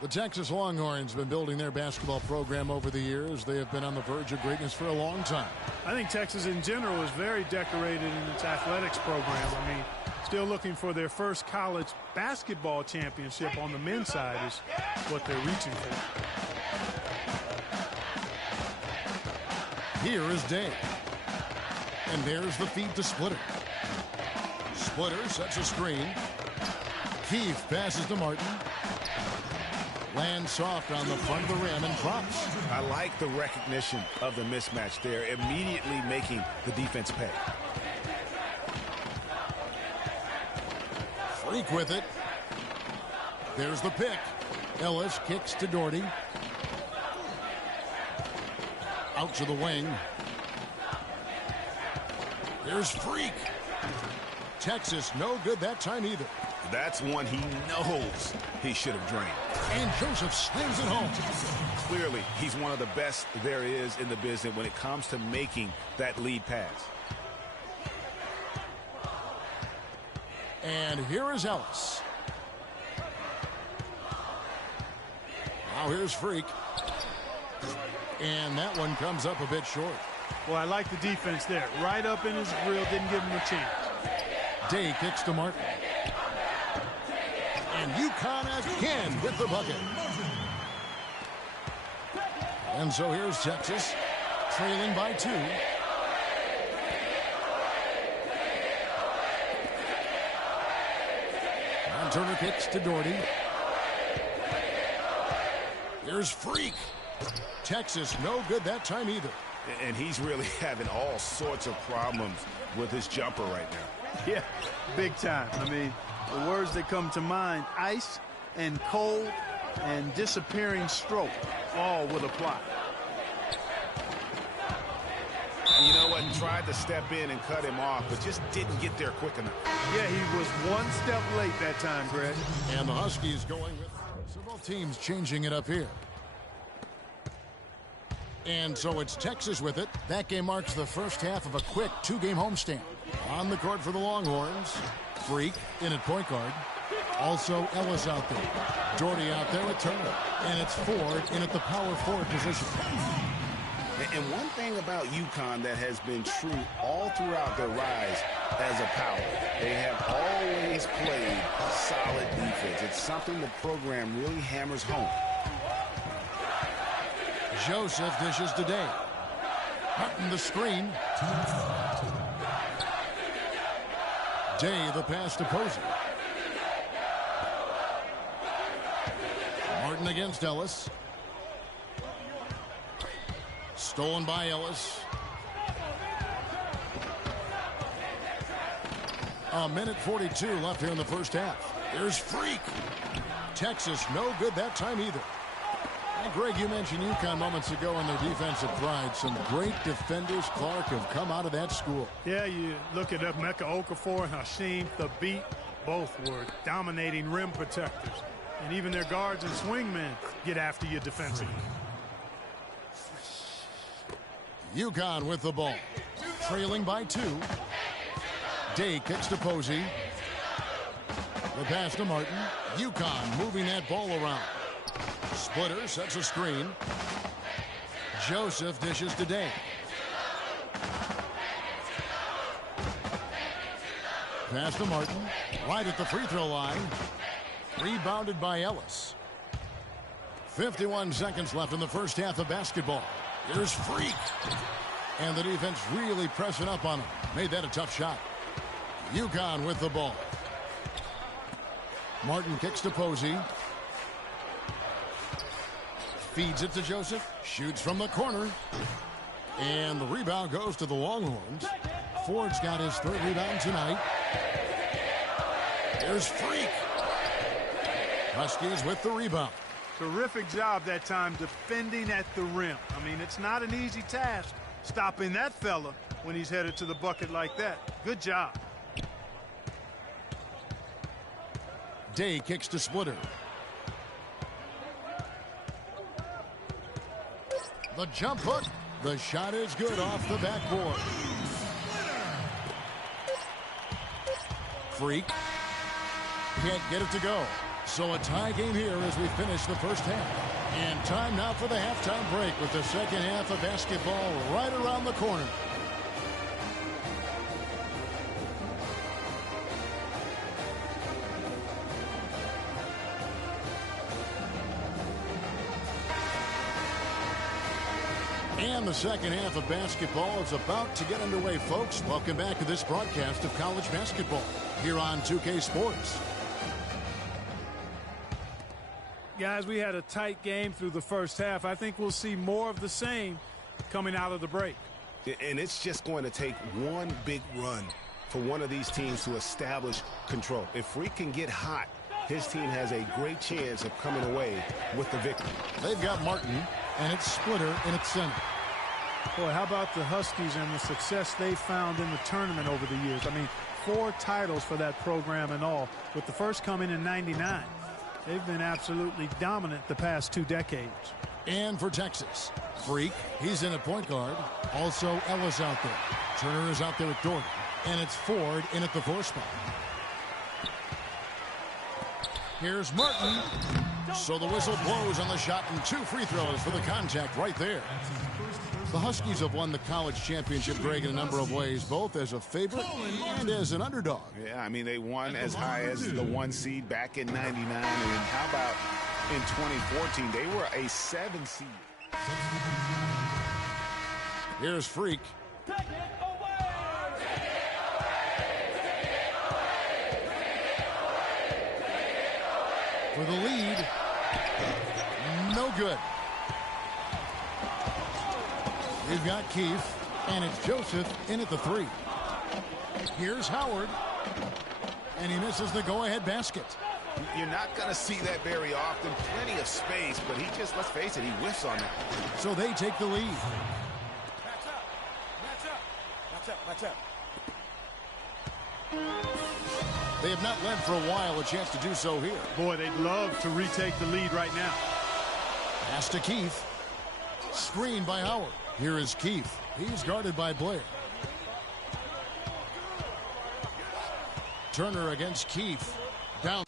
The Texas Longhorns have been building their basketball program over the years. They have been on the verge of greatness for a long time. I think Texas in general is very decorated in its athletics program. I mean, still looking for their first college basketball championship on the men's side is what they're reaching for. Here is Day. And there's the feed to Splitter. Splitter sets a screen. Keefe passes to Martin. Lands soft on the front of the rim and drops. I like the recognition of the mismatch there, immediately making the defense pay. Freak with it. There's the pick. Ellis kicks to Doherty. Out to the wing. Here's Freak. Texas, no good that time either. That's one he knows he should have drained. And Joseph slams it home. Clearly, he's one of the best there is in the business when it comes to making that lead pass. And here is Ellis. Now here's Freak. And that one comes up a bit short. Well, I like the defense there. Right up in his grill, didn't give him a chance. Day kicks to Martin. And UConn again with the bucket. And so here's Texas, trailing by 2. And Turner kicks to Doherty. Here's Freak. Texas, no good that time either. And he's really having all sorts of problems with his jumper right now. Yeah, big time. I mean, the words that come to mind, ice and cold and disappearing stroke, all would apply. And you know what? Tried to step in and cut him off, but just didn't get there quick enough. Yeah, he was one step late that time, Greg. And the Huskies going with several teams changing it up here. And so it's Texas with it. That game marks the first half of a quick 2-game homestand. On the court for the Longhorns. Freak in at point guard. Also Ellis out there. Doherty out there with Turner. And it's Ford in at the power forward position. And one thing about UConn that has been true all throughout their rise as a power, they have always played solid defense. It's something the program really hammers home. Joseph dishes to Day. Martin the screen. Day the pass to Posey. Martin against Ellis. Stolen by Ellis. A minute 42 left here in the first half. Here's Freak. Texas, no good that time either. And Greg, you mentioned UConn moments ago on their defensive pride. Some great defenders, Clark, have come out of that school. Yeah, you look at Emeka Okafor and Hasheem Thabit. Both were dominating rim protectors. And even their guards and swingmen get after you defensively. UConn with the ball. Trailing by 2. Day kicks to Posey. The pass to Martin. UConn moving that ball around. Splitter sets a screen. Joseph dishes to Day. Pass to Martin. Right at the free throw line. Rebounded by Ellis. 51 seconds left in the first half of basketball. Here's Freak. And the defense really pressing up on him. Made that a tough shot. UConn with the ball. Martin kicks to Posey. Feeds it to Joseph. Shoots from the corner. And the rebound goes to the Longhorns. Ford's got his 3rd rebound tonight. There's Freak. Huskies with the rebound. Terrific job that time defending at the rim. I mean, it's not an easy task stopping that fella when he's headed to the bucket like that. Good job. Day kicks to Splitter. The jump hook. The shot is good off the backboard. Freak. Can't get it to go. So a tie game here as we finish the first half. And time now for the halftime break with the second half of basketball right around the corner. And the second half of basketball is about to get underway, folks. Welcome back to this broadcast of college basketball here on 2K Sports. Guys, we had a tight game through the first half. I think we'll see more of the same coming out of the break. And it's just going to take one big run for one of these teams to establish control. If Freak can get hot, his team has a great chance of coming away with the victory. They've got Martin, and it's Splitter in its center. Boy, how about the Huskies and the success they found in the tournament over the years? I mean, 4 titles for that program in all, with the first coming in '99. They've been absolutely dominant the past 2 decades. And for Texas, Freak, he's in at point guard. Also, Ellis out there. Turner is out there with Dorgan. And it's Ford in at the 4 spot. Here's Martin. So the whistle blows on the shot and 2 free throws for the contact right there. The Huskies have won the college championship, Greg, in a number of ways, both as a favorite and as an underdog. Yeah, I mean, they won as high as the 1 seed back in '99. And how about in 2014? They were a 7 seed. Here's Freak. For the lead. No good. We've got Keefe, and it's Joseph in at the 3. Here's Howard, and he misses the go-ahead basket. You're not going to see that very often. Plenty of space, but he just, let's face it, he whiffs on that. So they take the lead. Match up. Match up. Match up. Match up. They have not led for a while, a chance to do so here. Boy, they'd love to retake the lead right now. Pass to Keefe. Screen by Howard. Here is Keefe. He's guarded by Blair. Turner against Keefe. Down.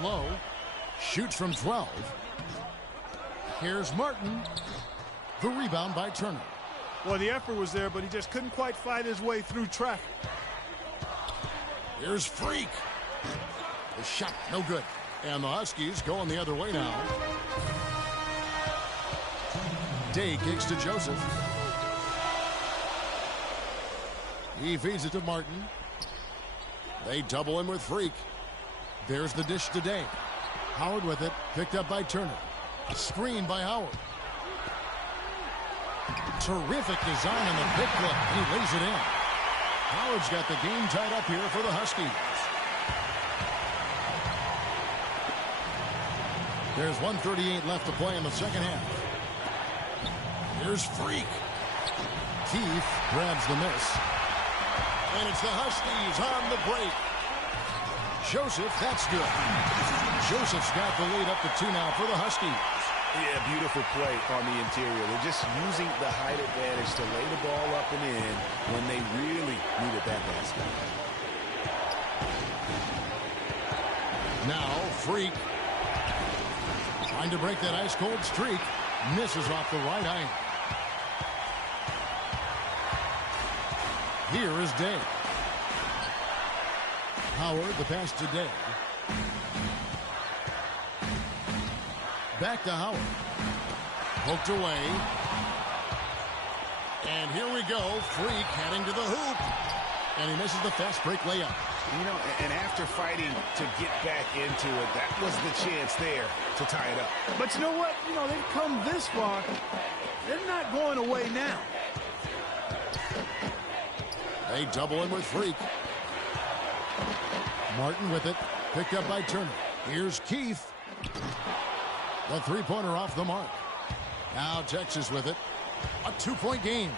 Low, shoots from 12. Here's Martin. The rebound by Turner. Well, the effort was there, but he just couldn't quite fight his way through traffic. Here's Freak. The shot, no good. And the Huskies going the other way now. Day kicks to Joseph. He feeds it to Martin. They double him with Freak. There's the dish to Day. Howard with it, picked up by Turner. Screen by Howard. Terrific design on the pick play. He lays it in. Howard's got the game tied up here for the Huskies. There's 1:38 left to play in the second half. Here's Freak. Keefe grabs the miss. And it's the Huskies on the break. Joseph, that's good. Joseph's got the lead up to 2 now for the Huskies. Yeah, beautiful play on the interior. They're just using the height advantage to lay the ball up and in when they really needed that basket. Now, Freak. Trying to break that ice-cold streak. Misses off the right iron. Here is Day. Howard, the pass to Day. Back to Howard. Poked away. And here we go. Freak heading to the hoop. And he misses the fast break layup. You know, and after fighting to get back into it, that was the chance there to tie it up. But you know what? You know, they've come this far. They're not going away now. They double him with Freak. Martin with it. Picked up by Turner. Here's Keefe. The three-pointer off the mark. Now Texas with it. A 2-point game.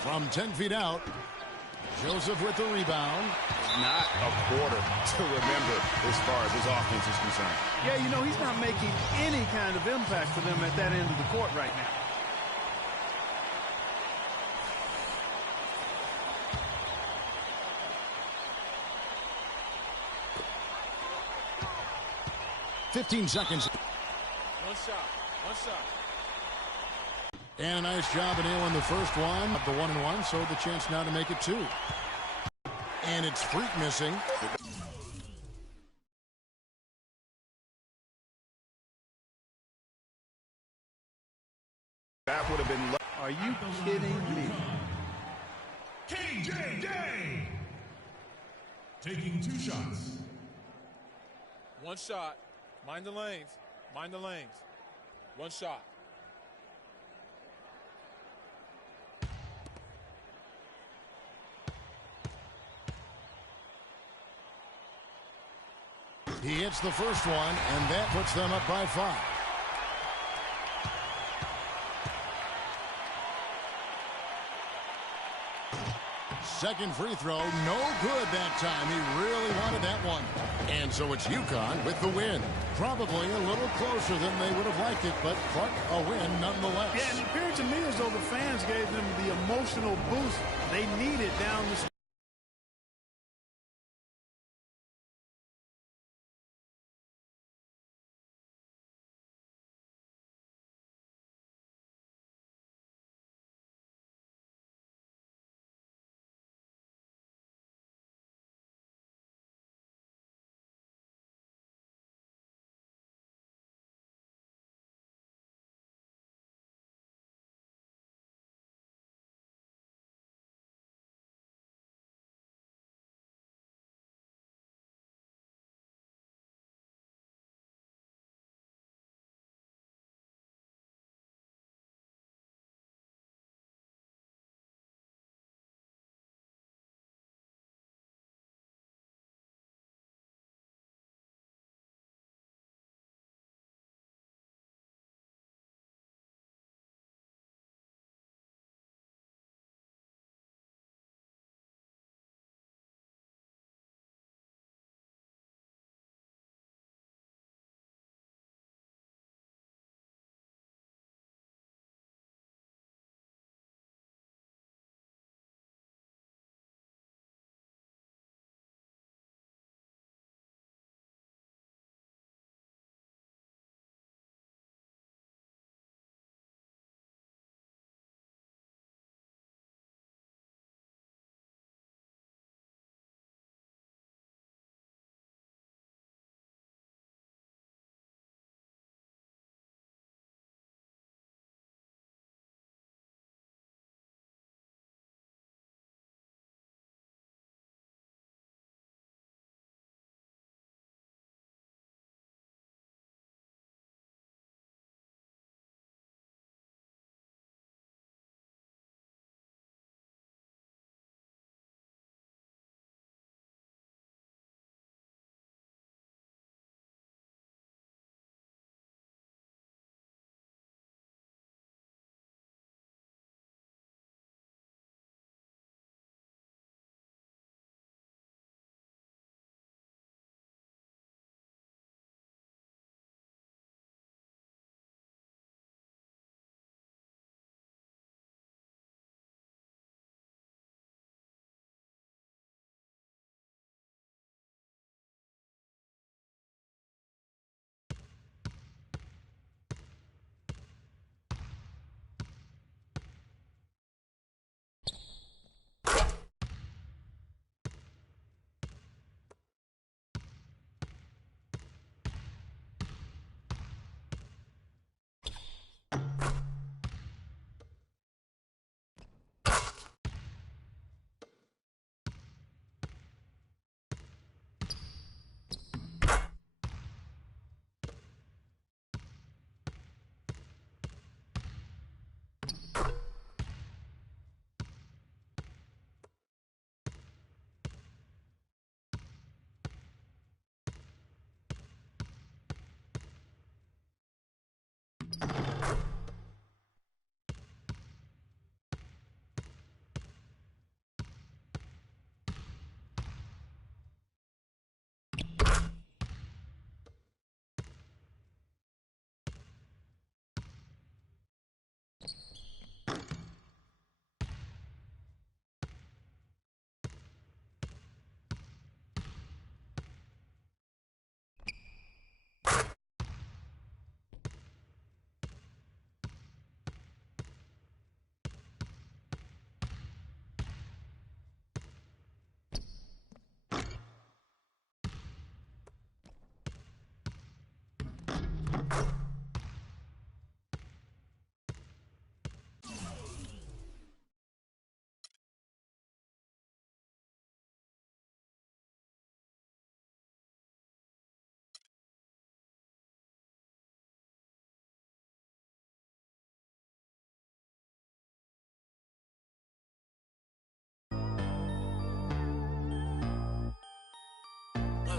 From 10 feet out. Joseph with the rebound. Not a quarter to remember as far as his offense is concerned. Yeah, you know, he's not making any kind of impact for them at that end of the court right now. 15 seconds. One shot. One shot. And a nice job of nailing the first one. The 1-1, so the chance now to make it 2. And it's Freak missing. That would have been. Are you kidding me? KJ Day taking 2 shots. One shot. Mind the lanes. Mind the lanes. One shot. He hits the first one, and that puts them up by 5. Second free throw, no good that time. He really wanted that one. And so it's UConn with the win. Probably a little closer than they would have liked it, but Clark, a win nonetheless. Yeah, and it appeared to me as though the fans gave them the emotional boost they needed down the stretch.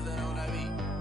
buzzing on that beat.